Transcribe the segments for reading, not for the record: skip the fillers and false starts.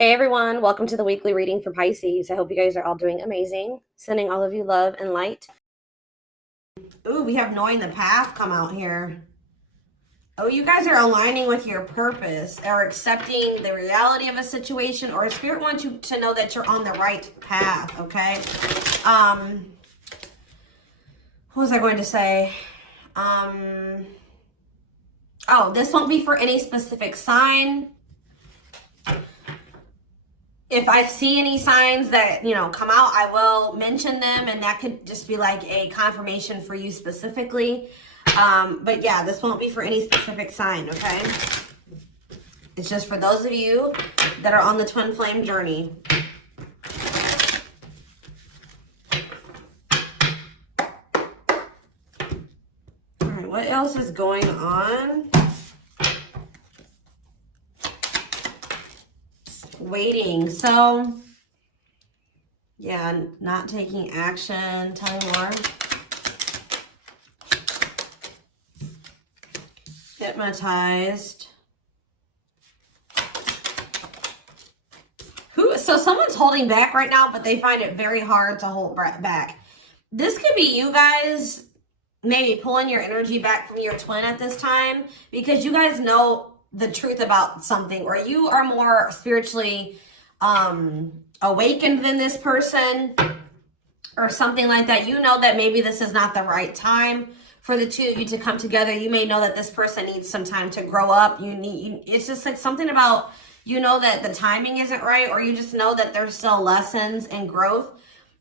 Hey everyone, welcome to the weekly reading for Pisces. I hope you guys are all doing amazing. Sending all of you love and light. Ooh, we have knowing the path come out here. Oh, you guys are aligning with your purpose or accepting the reality of a situation, or Spirit wants you to know that you're on the right path, okay? What was I going to say? Oh, this won't be for any specific sign. If I see any signs that, come out, I will mention them, and that could just be like a confirmation for you specifically. But yeah, this won't be for any specific sign, okay? It's just for those of you that are on the twin flame journey. All right, what else is going on? Waiting. So, yeah, not taking action. Tell me more. Hypnotized. So someone's holding back right now, but they find it very hard to hold back. This could be you guys maybe pulling your energy back from your twin at this time because you guys know the truth about something, or you are more spiritually awakened than this person or something like that. You know that maybe this is not the right time for the two of you to come together. You may know that this person needs some time to grow up. It's just like something about, that the timing isn't right, or you just know that there's still lessons and growth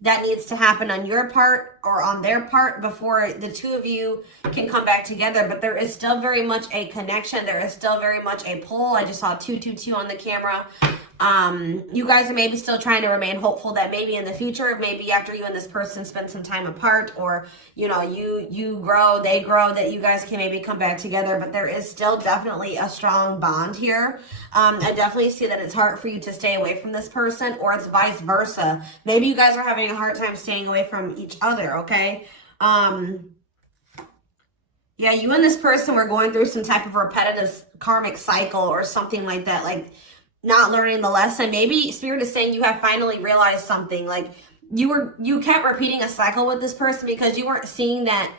that needs to happen on your part or on their part before the two of you can come back together. But there is still very much a connection. There is still very much a pull. I just saw 222 on the camera. You guys are maybe still trying to remain hopeful that maybe in the future, maybe after you and this person spend some time apart, or you grow, they grow, that you guys can maybe come back together. But there is still definitely a strong bond here. I definitely see that it's hard for you to stay away from this person, or it's vice versa. Maybe you guys are having a hard time staying away from each other, okay? Yeah, you and this person were going through some type of repetitive karmic cycle or something like that, like not learning the lesson. Maybe Spirit is saying you have finally realized something. Like you kept repeating a cycle with this person because you weren't seeing that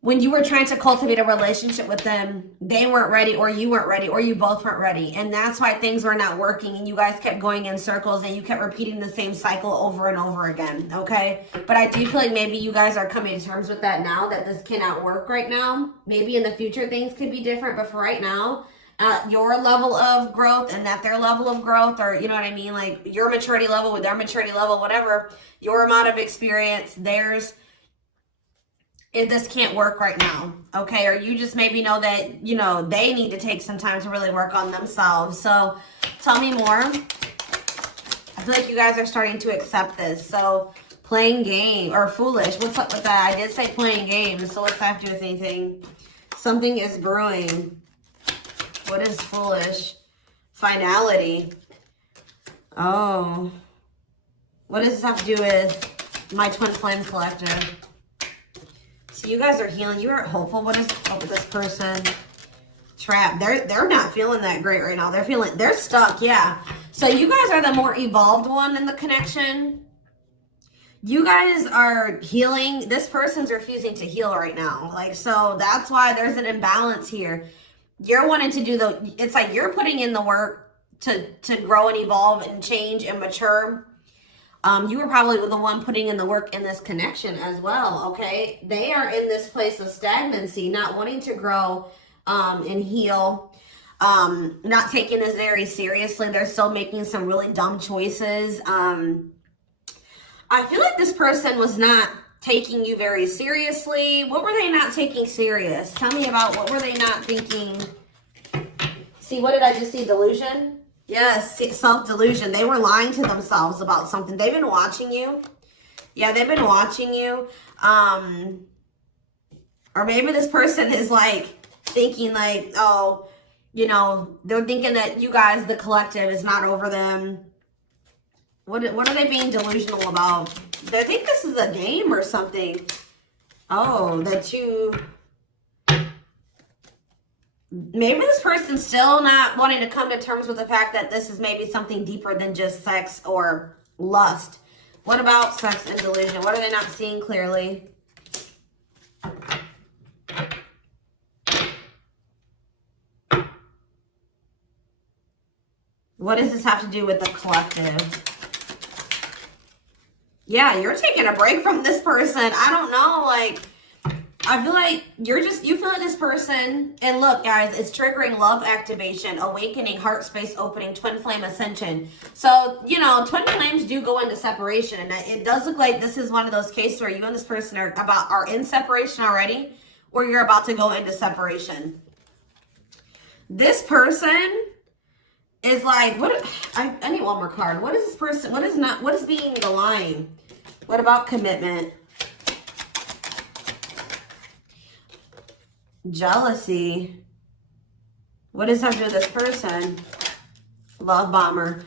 when you were trying to cultivate a relationship with them, they weren't ready, or you weren't ready, or you both weren't ready. And that's why things were not working, and you guys kept going in circles, and you kept repeating the same cycle over and over again, okay? But I do feel like maybe you guys are coming to terms with that now, that this cannot work right now. Maybe in the future things could be different, but for right now, your level of growth and that their level of growth, or you know what I mean, like your maturity level with their maturity level, whatever, your amount of experience, theirs, this can't work right now, okay? Or you just maybe know that, they need to take some time to really work on themselves. So tell me more. I feel like you guys are starting to accept this. So playing game, or foolish, what's up with that? I did say playing games, so what's that have to do with anything? Something is brewing. What is foolish? Finality. Oh. What does this have to do with my twin flame collective? So you guys are healing. You are hopeful. What is up with this person? Trapped. They're not feeling that great right now. They're stuck, yeah. So you guys are the more evolved one in the connection. You guys are healing. This person's refusing to heal right now. So that's why there's an imbalance here. You're wanting to do it's like you're putting in the work to grow and evolve and change and mature. You were probably the one putting in the work in this connection as well, okay? They are in this place of stagnancy, not wanting to grow and heal, not taking this very seriously. They're still making some really dumb choices. I feel like this person was not taking you very seriously. What were they not taking serious? Tell me about what were they not thinking? See, what did I just see? Delusion? Yes, self-delusion. They were lying to themselves about something. They've been watching you. Yeah, they've been watching you. Or maybe this person is thinking oh, they're thinking that you guys, the collective, is not over them. What are they being delusional about? They think this is a game or something. Oh, Maybe this person's still not wanting to come to terms with the fact that this is maybe something deeper than just sex or lust. What about sex and delusion? What are they not seeing clearly? What does this have to do with the collective? Yeah, you're taking a break from this person. I don't know, like, I feel like you feel like this person, and look, guys, it's triggering love activation, awakening, heart space opening, twin flame ascension. So, you know, twin flames do go into separation, and it does look like this is one of those cases where you and this person are in separation already, or you're about to go into separation. This person is like, I need one more card. What is this person, what is being the line? What about commitment? Jealousy. What does that have to do with this person? Love bomber.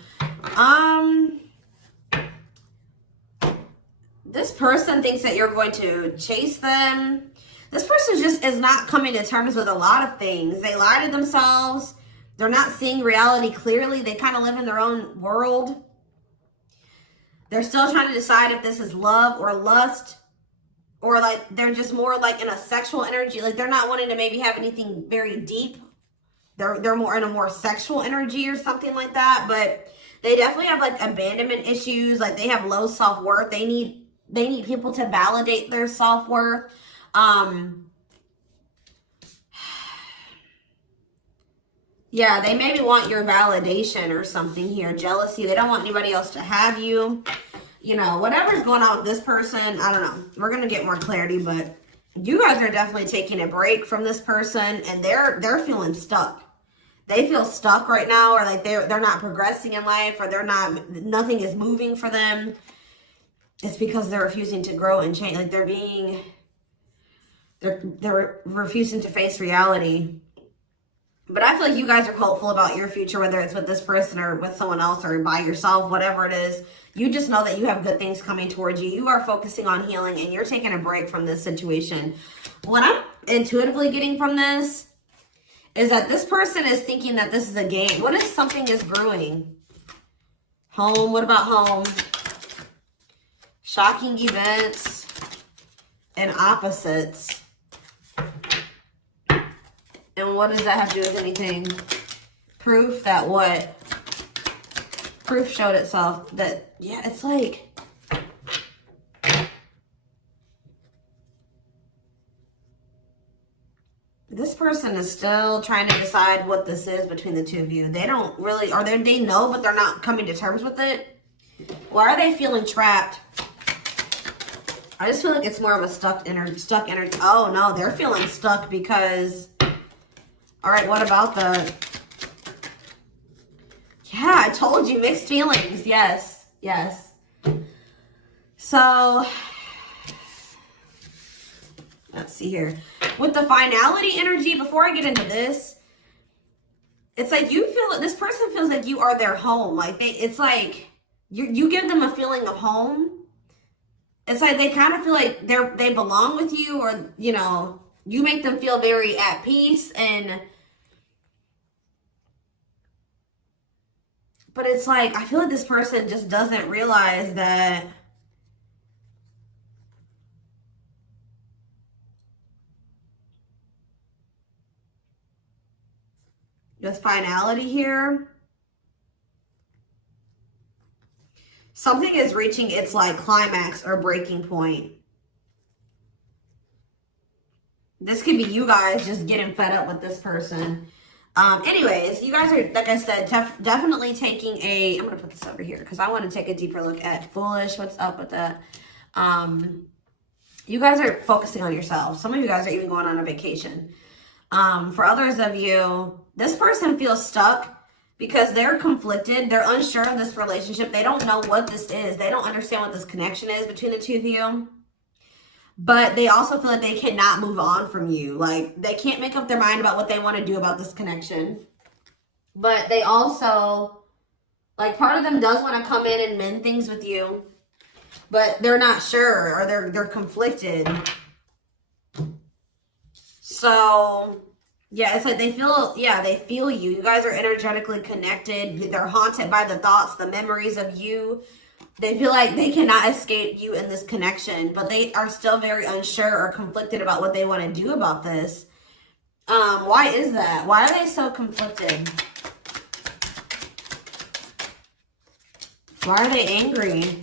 This person thinks that you're going to chase them. This person just is not coming to terms with a lot of things. They lie to themselves. They're not seeing reality clearly. They kind of live in their own world. They're still trying to decide if this is love or lust, or like they're just more like in a sexual energy. Like they're not wanting to maybe have anything very deep. They're more in a more sexual energy or something like that. But they definitely have like abandonment issues. Like they have low self-worth. They need people to validate their self-worth. Yeah, they maybe want your validation or something here. Jealousy. They don't want anybody else to have you. You know, whatever's going on with this person, I don't know. We're going to get more clarity, but you guys are definitely taking a break from this person, and they're feeling stuck. They feel stuck right now, or like they're not progressing in life, or nothing is moving for them. It's because they're refusing to grow and change. Like they're refusing to face reality. But I feel like you guys are hopeful about your future, whether it's with this person or with someone else or by yourself, whatever it is. You just know that you have good things coming towards you. You are focusing on healing, and you're taking a break from this situation. What I'm intuitively getting from this is that this person is thinking that this is a game. What if something is brewing? Home. What about home? Shocking events and opposites. And what does that have to do with anything? Proof that what? Proof showed itself that, yeah, it's like, this person is still trying to decide what this is between the two of you. They don't really, or they know, but they're not coming to terms with it. Why are they feeling trapped? I just feel like it's more of a stuck energy. Oh no, they're feeling stuck because, all right, what about the, yeah, I told you, mixed feelings. Yes, yes. So, let's see here. With the finality energy, before I get into this, it's like you feel, this person feels like you are their home. Like it's like you give them a feeling of home. It's like they kind of feel like they belong with you, or, you know, you make them feel very at peace. But it's like, I feel like this person just doesn't realize that this finality here, something is reaching its like climax or breaking point. This could be you guys just getting fed up with this person. Anyways, you guys are, like I said, definitely taking I'm going to put this over here because I want to take a deeper look at foolish. What's up with that? You guys are focusing on yourself. Some of you guys are even going on a vacation. For others of you, this person feels stuck because they're conflicted. They're unsure of this relationship. They don't know what this is. They don't understand what this connection is between the two of you. But they also feel like they cannot move on from you. Like, they can't make up their mind about what they want to do about this connection. But they also, like, part of them does want to come in and mend things with you. But they're not sure, or they're conflicted. So, Yeah, it's like they feel, yeah, they feel you. You guys are energetically connected. They're haunted by the thoughts, the memories of you. They feel like they cannot escape you in this connection, but they are still very unsure or conflicted about what they want to do about this. Why is that? Why are they so conflicted? Why are they angry?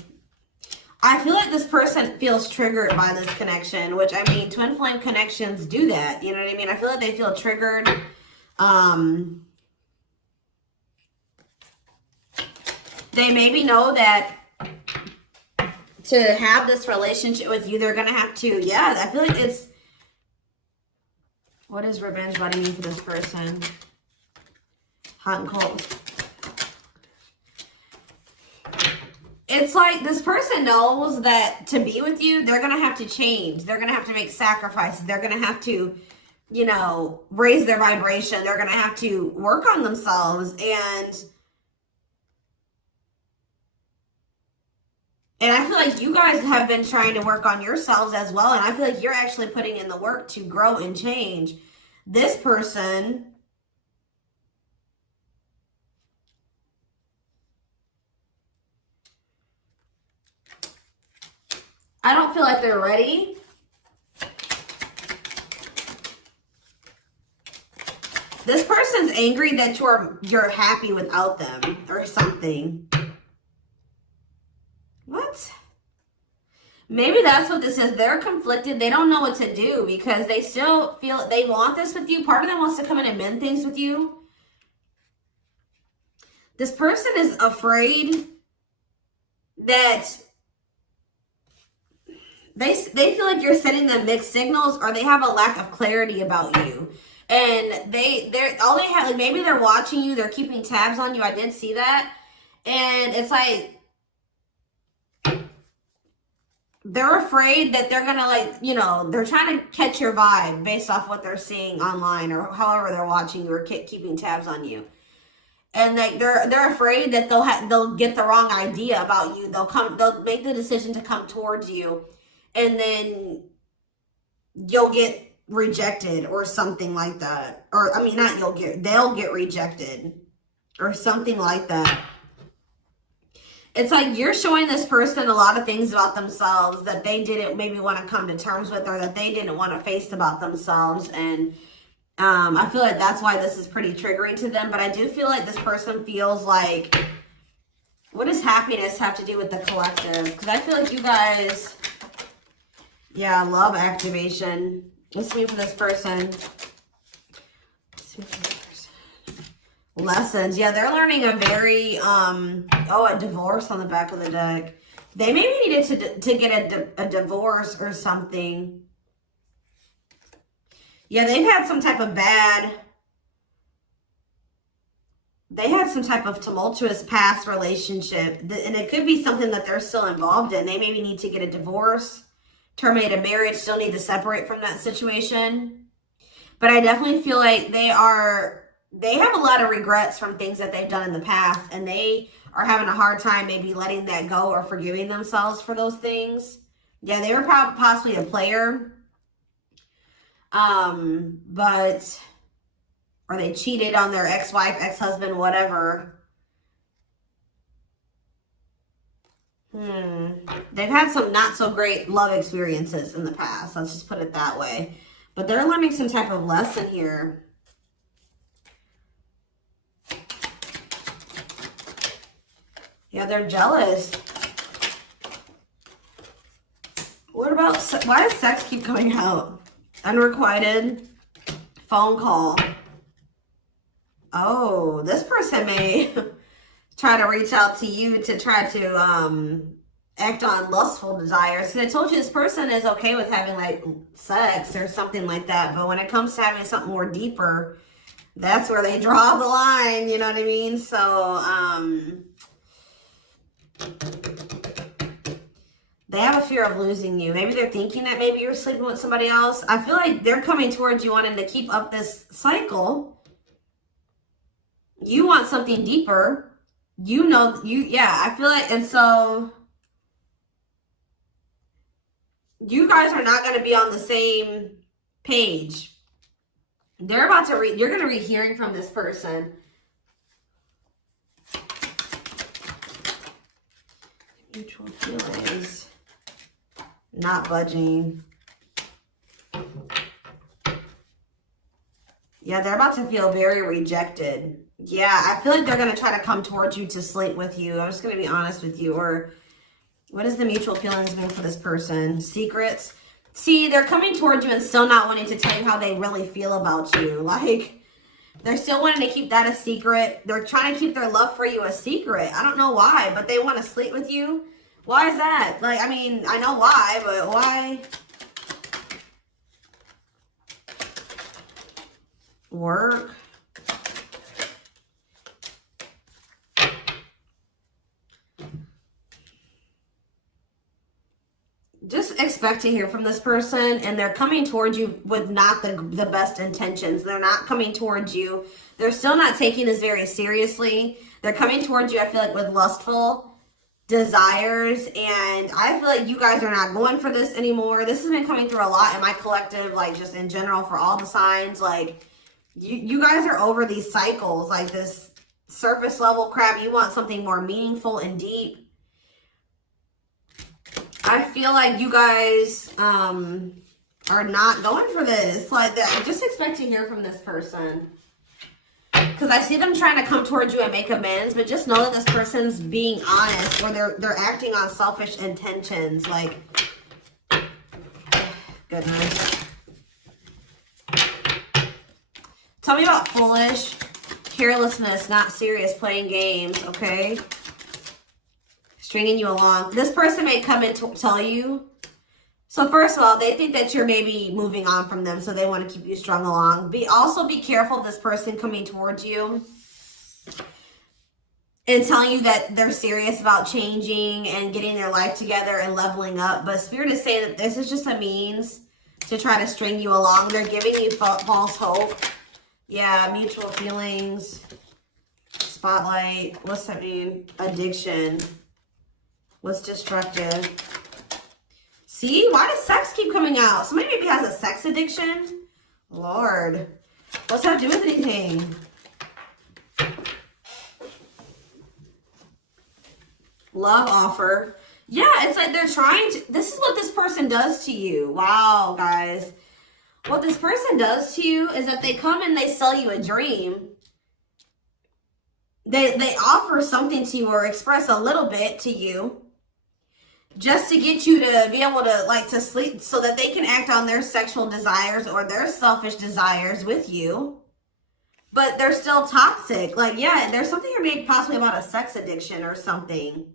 I feel like this person feels triggered by this connection, which, I mean, twin flame connections do that. You know what I mean? I feel like they feel triggered. They maybe know that to have this relationship with you, they're going to have to, yeah, I feel like it's, what does revenge buddy mean for this person? Hot and cold. It's like this person knows that to be with you, they're going to have to change. They're going to have to make sacrifices. They're going to have to, you know, raise their vibration. They're going to have to work on themselves. And I feel like you guys have been trying to work on yourselves as well. And I feel like you're actually putting in the work to grow and change. This person, I don't feel like they're ready. This person's angry that you're happy without them or something. What? Maybe that's what this is. They're conflicted. They don't know what to do because they still feel they want this with you. Part of them wants to come in and mend things with you. This person is afraid that they feel like you're sending them mixed signals, or they have a lack of clarity about you. And they're all they have, like, maybe they're watching you, they're keeping tabs on you. I did see that. And it's like they're afraid that they're gonna, like, you know, they're trying to catch your vibe based off what they're seeing online or however they're watching you or keeping tabs on you. And like they're afraid that they'll get the wrong idea about you. They'll make the decision to come towards you, and then you'll get rejected or something like that. Or I mean, not they'll get rejected or something like that. It's like you're showing this person a lot of things about themselves that they didn't maybe want to come to terms with, or that they didn't want to face about themselves. And I feel like that's why this is pretty triggering to them. But I do feel like this person feels like, what does happiness have to do with the collective? Because I feel like you guys, yeah, love activation. Let's see for this person. Lessons. Yeah, they're learning a very, a divorce on the back of the deck. They maybe needed to get a divorce or something. Yeah, they had some type of tumultuous past relationship. And it could be something that they're still involved in. They maybe need to get a divorce, terminate a marriage, still need to separate from that situation. But I definitely feel like they have a lot of regrets from things that they've done in the past. And they are having a hard time maybe letting that go or forgiving themselves for those things. Yeah, they were possibly a player. Or they cheated on their ex-wife, ex-husband, whatever. They've had some not so great love experiences in the past. Let's just put it that way. But they're learning some type of lesson here. Yeah, they're jealous. What about, why does sex keep coming out? Unrequited phone call. Oh, this person may try to reach out to you to try to act on lustful desires. So I told you this person is okay with having like sex or something like that. But when it comes to having something more deeper, that's where they draw the line. You know what I mean? So they have a fear of losing you. Maybe they're thinking that maybe you're sleeping with somebody else. I feel like they're coming towards you wanting to keep up this cycle. You want something deeper. I feel like, and so you guys are not going to be on the same page. They're about to you're going to be hearing from this person. Mutual feelings. Not budging. Yeah, they're about to feel very rejected. Yeah, I feel like they're going to try to come towards you to sleep with you. I'm just going to be honest with you. Or what does the mutual feelings mean for this person? Secrets. See, they're coming towards you and still not wanting to tell you how they really feel about you. Like, they're still wanting to keep that a secret. They're trying to keep their love for you a secret. I don't know why, but they want to sleep with you. Why is that? Like, I mean, I know why, but why? Work. Just expect to hear from this person, and they're coming towards you with not the best intentions. They're not coming towards you. They're still not taking this very seriously. They're coming towards you, I feel like, with lustful desires, and I feel like you guys are not going for this anymore. This has been coming through a lot in my collective, like just in general for all the signs. Like you guys are over these cycles, like this surface level crap. You want something more meaningful and deep. I feel like you guys are not going for this. Like that. Just expect to hear from this person. Because I see them trying to come towards you and make amends, but just know that this person's being honest, or they're acting on selfish intentions. Like, goodness. Tell me about foolish, carelessness, not serious, playing games, okay? Stringing you along. This person may come and tell you. So first of all, they think that you're maybe moving on from them, so they want to keep you strung along. Also be careful of this person coming towards you and telling you that they're serious about changing and getting their life together and leveling up. But Spirit is saying that this is just a means to try to string you along. They're giving you false hope. Yeah, mutual feelings. Spotlight. What's that mean? Addiction. What's destructive? See? Why does sex keep coming out? Somebody maybe has a sex addiction? Lord. What's that do with anything? Love offer. Yeah, it's like they're trying to... This is what this person does to you. Wow, guys. What this person does to you is that they come and they sell you a dream. They offer something to you or express a little bit to you, just to get you to be able to, like, to sleep so that they can act on their sexual desires or their selfish desires with you. But they're still toxic. Like, yeah, there's something here maybe possibly about a sex addiction or something.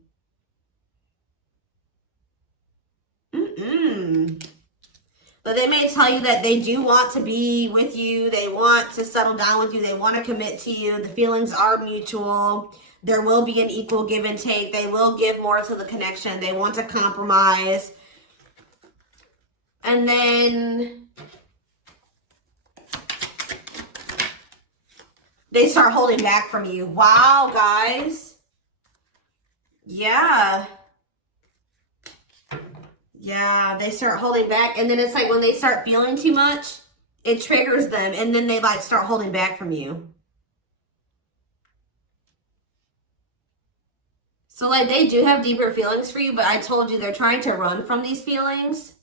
But they may tell you that they do want to be with you. They want to settle down with you. They want to commit to you. The feelings are mutual. There will be an equal give and take. They will give more to the connection. They want to compromise. And then they start holding back from you. Wow, guys. Yeah. Yeah, they start holding back. And then it's like when they start feeling too much, it triggers them. And then they like start holding back from you. So, like, they do have deeper feelings for you, but I told you they're trying to run from these feelings.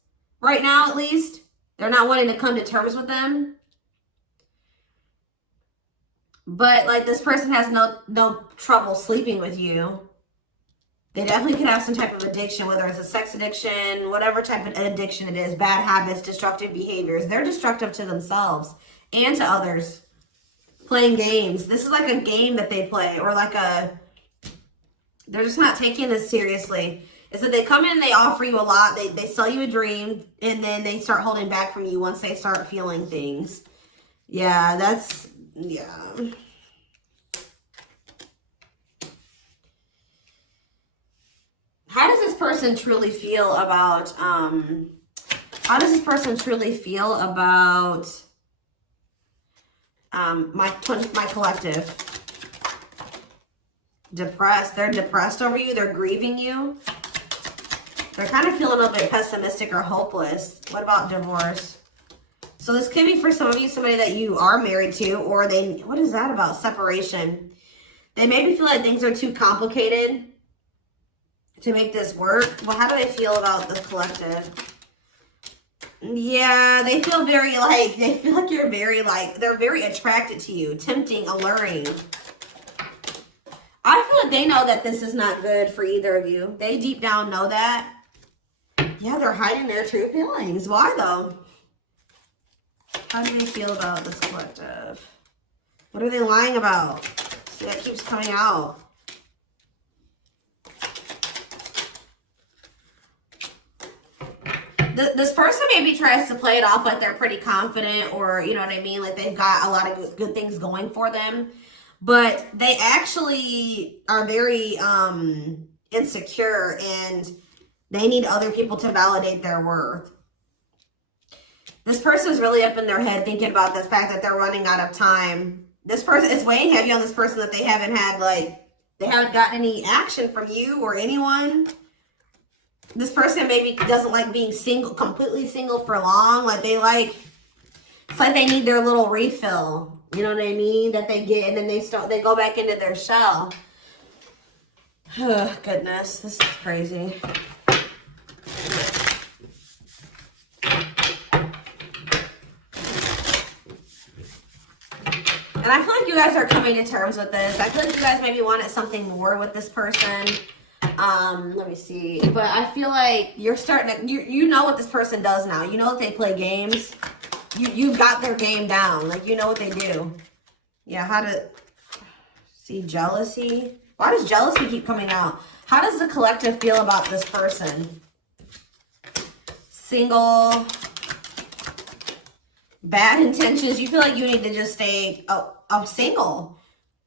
Right now, at least. They're not wanting to come to terms with them. But, like, this person has no trouble sleeping with you. They definitely could have some type of addiction, whether it's a sex addiction, whatever type of addiction it is, bad habits, destructive behaviors. They're destructive to themselves and to others. Playing games. This is like a game that they play, or like a... They're just not taking this seriously. It's that they come in, they offer you a lot, they sell you a dream, and then they start holding back from you once they start feeling things. Yeah, that's, yeah. How does this person truly feel about, my collective? Depressed. They're depressed over you. They're grieving you. They're kind of feeling a little bit pessimistic or hopeless. What about divorce? So this could be for some of you, somebody that you are married to, or they, what is that about? Separation. They maybe feel like things are too complicated to make this work. Well, how do they feel about the collective? Yeah, they feel very like, they feel like you're very like, they're very attracted to you, tempting, alluring. I feel like they know that this is not good for either of you. They deep down know that. Yeah, they're hiding their true feelings. Why though? How do they feel about this collective? What are they lying about? See, that keeps coming out. This person maybe tries to play it off like they're pretty confident, or you know what I mean, like they've got a lot of good things going for them, but they actually are very insecure, and they need other people to validate their worth. This person is really up in their head thinking about the fact that they're running out of time. This person is weighing heavy on this person that they haven't had, like, they haven't gotten any action from you or anyone. This person maybe doesn't like being single, completely single for long. Like they like, it's like they need their little refill. You know what I mean? That they get, and then they go back into their shell. Oh, goodness, this is crazy. And I feel like you guys are coming to terms with this. I feel like you guys maybe wanted something more with this person. Let me see. But I feel like you're starting to, you know what this person does now. You know that they play games. You've got their game down. Like, you know what they do. Yeah, how to, see, jealousy. Why does jealousy keep coming out? How does the collective feel about this person? Single. Bad intentions. You feel like you need to just stay single.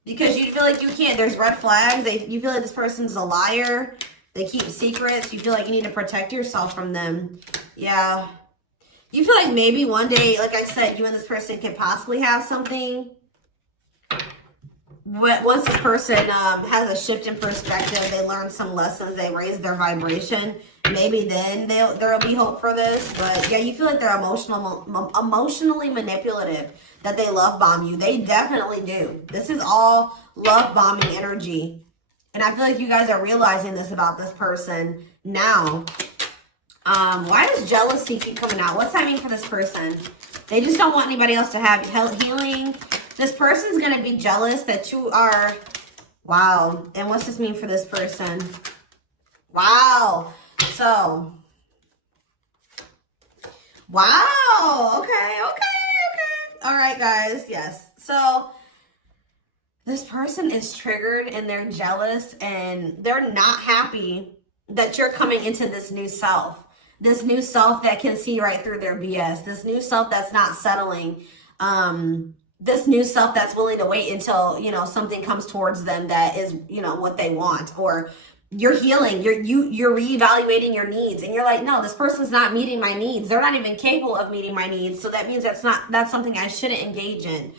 Because you feel like you can't, there's red flags. You feel like this person's a liar. They keep secrets. You feel like you need to protect yourself from them. Yeah. You feel like maybe one day, like I said, you and this person could possibly have something. But once this person has a shift in perspective, they learn some lessons, they raise their vibration, maybe then there'll be hope for this. But yeah, you feel like they're emotionally manipulative, that they love bomb you. They definitely do. This is all love bombing energy. And I feel like you guys are realizing this about this person now. Why does jealousy keep coming out? What's that mean for this person? They just don't want anybody else to have healing. This person's going to be jealous that you are, wow. And what's this mean for this person? Wow. So, wow. Okay. All right, guys. Yes. So, this person is triggered and they're jealous and they're not happy that you're coming into this new self. This new self that can see right through their BS. This new self that's not settling. This new self that's willing to wait until, you know, something comes towards them that is, you know, what they want. Or you're healing, you're reevaluating your needs, and you're like, no, this person's not meeting my needs. They're not even capable of meeting my needs. So that means that's something I shouldn't engage in.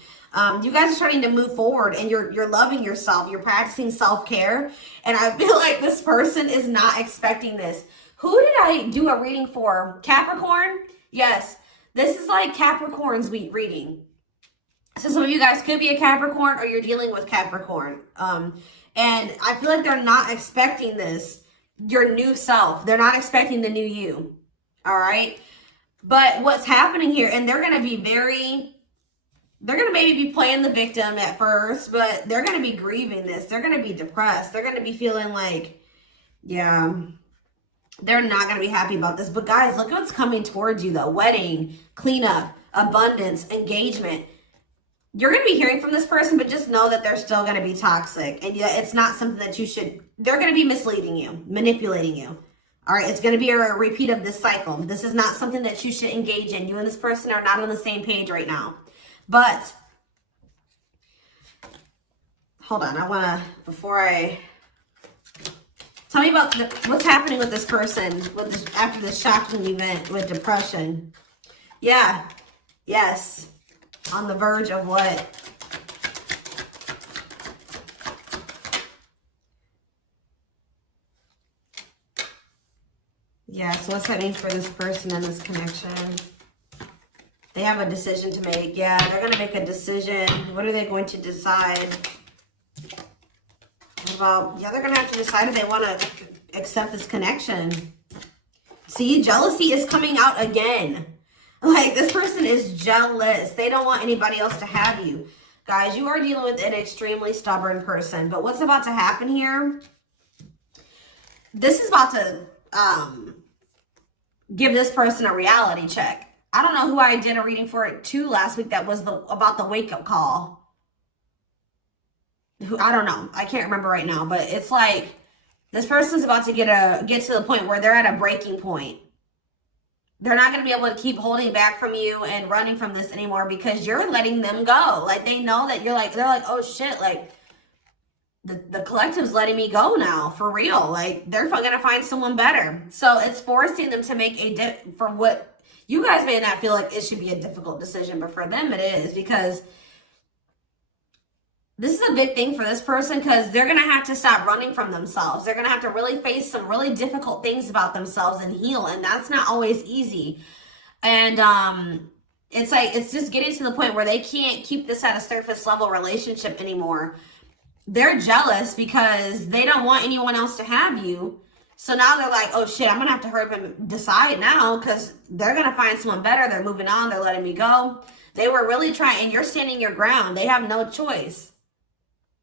You guys are starting to move forward, and you're loving yourself. You're practicing self-care. And I feel like this person is not expecting this. Who did I do a reading for? Capricorn? Yes. This is like Capricorn's reading. So some of you guys could be a Capricorn, or you're dealing with Capricorn. And I feel like they're not expecting this, your new self. They're not expecting the new you. All right. But what's happening here, and they're going to be they're going to maybe be playing the victim at first, but they're going to be grieving this. They're going to be depressed. They're going to be feeling like, yeah, they're not going to be happy about this. But guys, look what's coming towards you though. Wedding, cleanup, abundance, engagement. You're going to be hearing from this person, but just know that they're still going to be toxic. And yeah, it's not something that you should, they're going to be misleading you, manipulating you. All right, it's going to be a repeat of this cycle. This is not something that you should engage in. You and this person are not on the same page right now. But, hold on, I want to, before I, tell me about what's happening with this person after this shocking event with depression. Yeah, yes. On the verge of what? Yeah, so what's that mean for this person and this connection? They have a decision to make. Yeah, they're going to make a decision. What are they going to decide? About, yeah, they're going to have to decide if they want to accept this connection. See, jealousy is coming out again. Like, this person is jealous. They don't want anybody else to have you. Guys, you are dealing with an extremely stubborn person. But what's about to happen here? This is about to give this person a reality check. I don't know who I did a reading for it too last week that was about the wake-up call. I don't know. I can't remember right now. But it's like this person's about to get to the point where they're at a breaking point. They're not going to be able to keep holding back from you and running from this anymore because you're letting them go. Like, they know that you're like, they're like, oh shit, like, the collective's letting me go now, for real. Like, they're going to find someone better. So it's forcing them to make for what you guys may not feel like it should be a difficult decision, but for them it is, because this is a big thing for this person, because they're going to have to stop running from themselves. They're going to have to really face some really difficult things about themselves and heal. And that's not always easy. And it's like, it's just getting to the point where they can't keep this at a surface level relationship anymore. They're jealous because they don't want anyone else to have you. So now they're like, oh shit, I'm going to have to hurry up and decide now, because they're going to find someone better. They're moving on. They're letting me go. They were really trying, and you're standing your ground. They have no choice.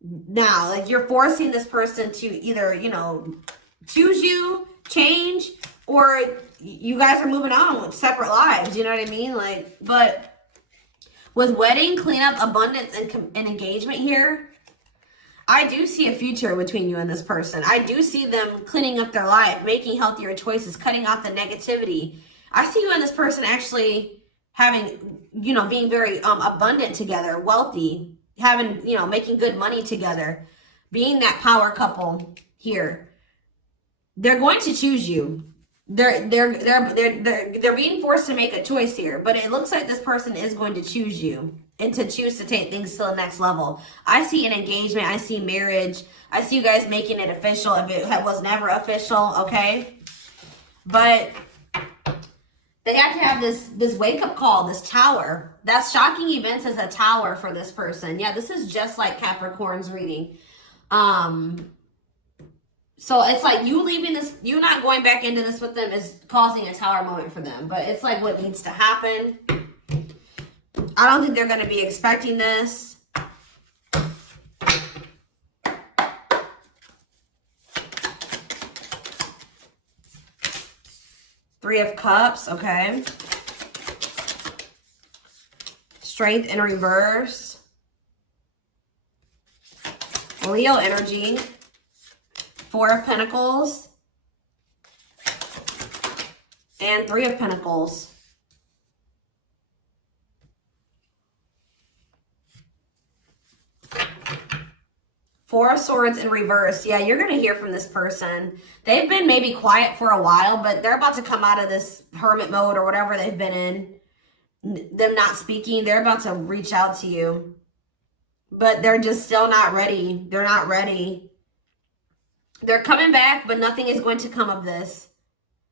Now, like, you're forcing this person to either, you know, choose you, change, or you guys are moving on with separate lives. You know what I mean? Like, but with wedding, cleanup, abundance, and engagement here, I do see a future between you and this person. I do see them cleaning up their life, making healthier choices, cutting out the negativity. I see you and this person actually having, you know, being very abundant together, wealthy, having, you know, making good money together, being that power couple here. They're going to choose you. They're being forced to make a choice here, but it looks like this person is going to choose you and to choose to take things to the next level. I see an engagement. I see marriage. I see you guys making it official if it was never official, okay? But they have to have this wake-up call, this tower. That's shocking events as a tower for this person. Yeah, this is just like Capricorn's reading. So it's like you leaving this, you not going back into this with them is causing a tower moment for them. But it's like what needs to happen. I don't think they're going to be expecting this. Three of Cups, okay. Strength in reverse. Leo energy. Four of Pentacles. And Three of Pentacles. Four of Swords in reverse. Yeah, you're going to hear from this person. They've been maybe quiet for a while, but they're about to come out of this hermit mode or whatever they've been in. Them not speaking. They're about to reach out to you. But they're just still not ready. They're not ready. They're coming back, but nothing is going to come of this.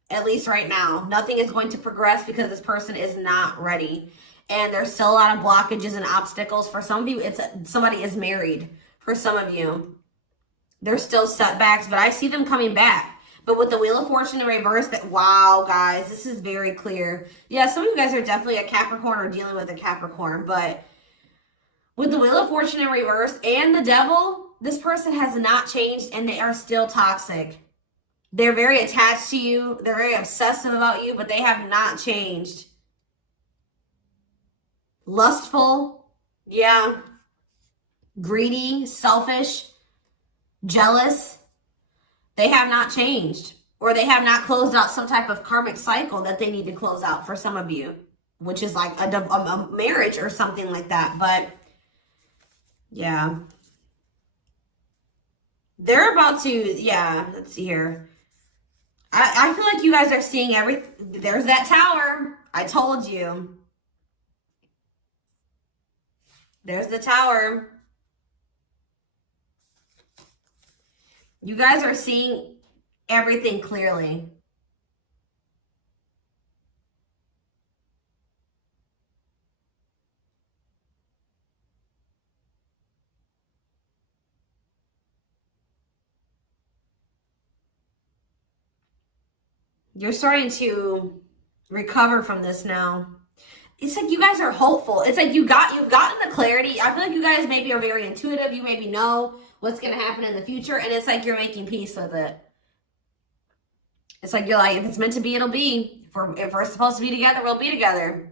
At least right now. Nothing is going to progress because this person is not ready. And there's still a lot of blockages and obstacles. For some of you, somebody is married. For some of you, there's still setbacks, but I see them coming back. But with the Wheel of Fortune in reverse, wow, guys, this is very clear. Yeah, some of you guys are definitely a Capricorn or dealing with a Capricorn, but with the Wheel of Fortune in reverse and the Devil, this person has not changed and they are still toxic. They're very attached to you. They're very obsessive about you, but they have not changed. Lustful, yeah. Greedy, selfish, jealous. They have not changed, or they have not closed out some type of karmic cycle that they need to close out for some of you, which is like a marriage or something like that. But yeah, they're about to, yeah, let's see here. I feel like you guys are seeing everything. There's that tower. I told you. There's the tower. You guys are seeing everything clearly. You're starting to recover from this now. It's like you guys are hopeful. It's like you've gotten the clarity. I feel like you guys maybe are very intuitive. You maybe know what's going to happen in the future. And it's like you're making peace with it. It's like you're like, if it's meant to be, it'll be. If we're supposed to be together, we'll be together.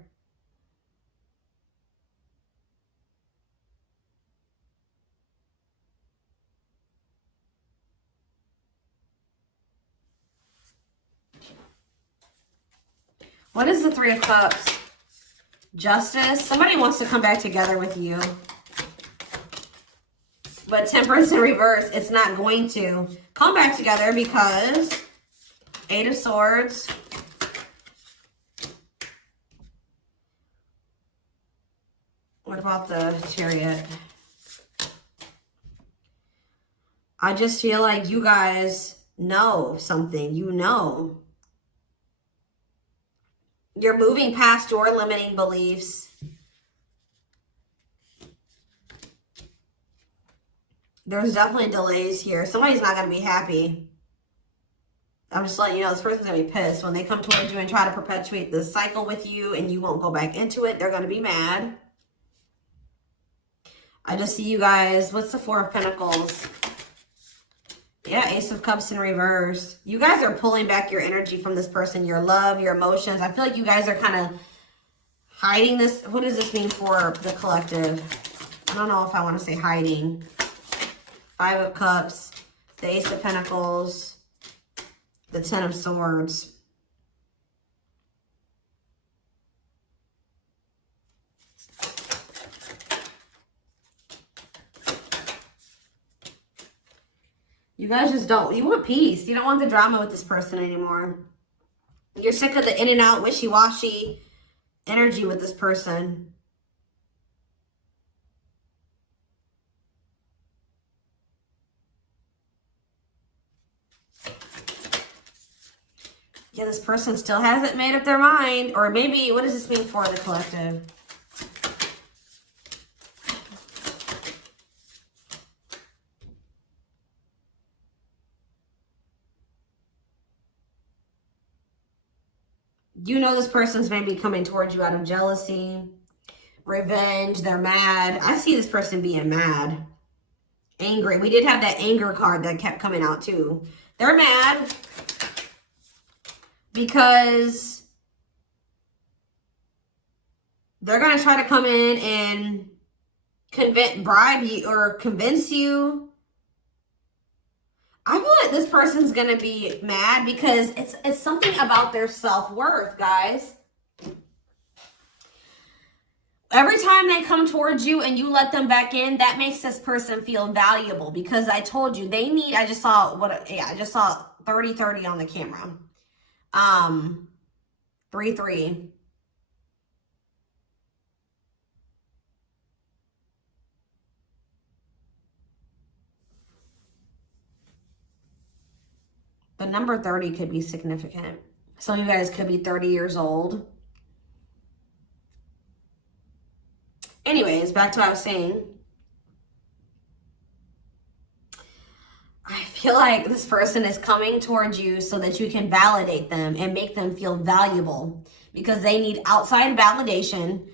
What is the Three of Cups? Justice. Somebody wants to come back together with you. But Temperance in reverse, it's not going to come back together because Eight of Swords. What about the Chariot? I just feel like you guys know something. You know. You're moving past your limiting beliefs. There's definitely delays here. Somebody's not going to be happy. I'm just letting you know this person's going to be pissed. When they come towards you and try to perpetuate this cycle with you and you won't go back into it, they're going to be mad. I just see you guys. What's the Four of Pentacles? Yeah, Ace of Cups in reverse. You guys are pulling back your energy from this person, your love, your emotions. I feel like you guys are kind of hiding this. What does this mean for the collective? I don't know if I want to say hiding. Five of Cups, the Ace of Pentacles, the Ten of Swords. You guys just don't, you want peace. You don't want the drama with this person anymore. You're sick of the in and out, wishy-washy energy with this person. Yeah, this person still hasn't made up their mind. Or maybe, what does this mean for the collective? You know this person's maybe coming towards you out of jealousy, revenge, they're mad. I see this person being mad, angry. We did have that anger card that kept coming out too. They're mad because they're going to try to come in and bribe you or convince you. I feel like this person's going to be mad because it's something about their self-worth, guys. Every time they come towards you and you let them back in, that makes this person feel valuable because I told you they need, I just saw 30-30 on the camera. 3-3. The number 30 could be significant. Some of you guys could be 30 years old. Anyways, back to what I was saying. I feel like this person is coming towards you so that you can validate them and make them feel valuable because they need outside validation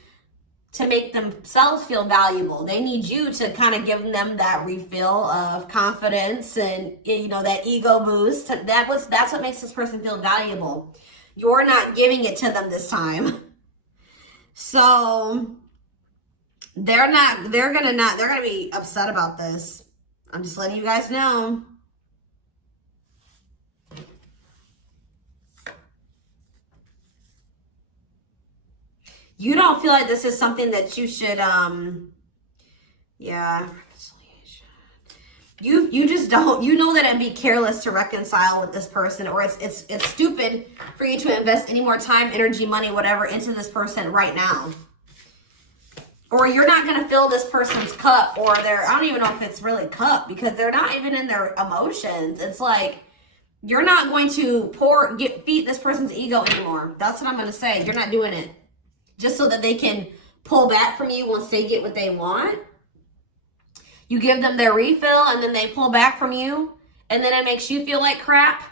to make themselves feel valuable. They need you to kind of give them that refill of confidence and, you know, that ego boost. That's what makes this person feel valuable. You're not giving it to them this time. So they're gonna be upset about this. I'm just letting you guys know. You don't feel like this is something that you should, yeah. You just don't, you know that it'd be careless to reconcile with this person, or it's stupid for you to invest any more time, energy, money, whatever, into this person right now. Or you're not going to fill this person's cup, or I don't even know if it's really cup, because they're not even in their emotions. It's like, you're not going to feed this person's ego anymore. That's what I'm going to say. You're not doing it. Just so that they can pull back from you once they get what they want. You give them their refill and then they pull back from you. And then it makes you feel like crap.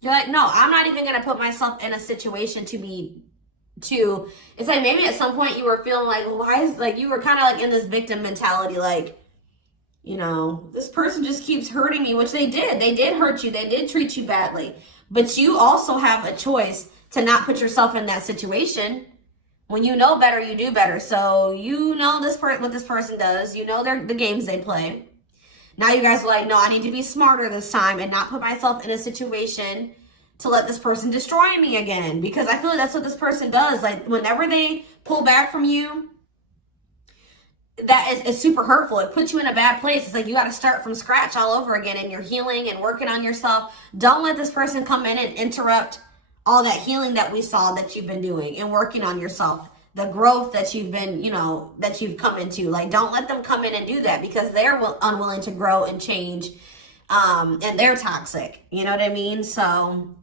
You're like, no, I'm not even gonna put myself in a situation to it's like maybe at some point you were feeling like, well, why is, like, you were kind of like in this victim mentality, like, you know, this person just keeps hurting me, which they did hurt you, they did treat you badly, but you also have a choice to not put yourself in that situation. When you know better, you do better. So you know what this person does, you know the games they play. Now you guys are like, no, I need to be smarter this time and not put myself in a situation to let this person destroy me again. Because I feel like that's what this person does. Like, whenever they pull back from you, that is super hurtful. It puts you in a bad place. It's like you got to start from scratch all over again, and you're healing and working on yourself. Don't let this person come in and interrupt all that healing that we saw that you've been doing and working on yourself. The growth that you've been, you know, that you've come into. Like, don't let them come in and do that, because they're unwilling to grow and change, and they're toxic. You know what I mean? So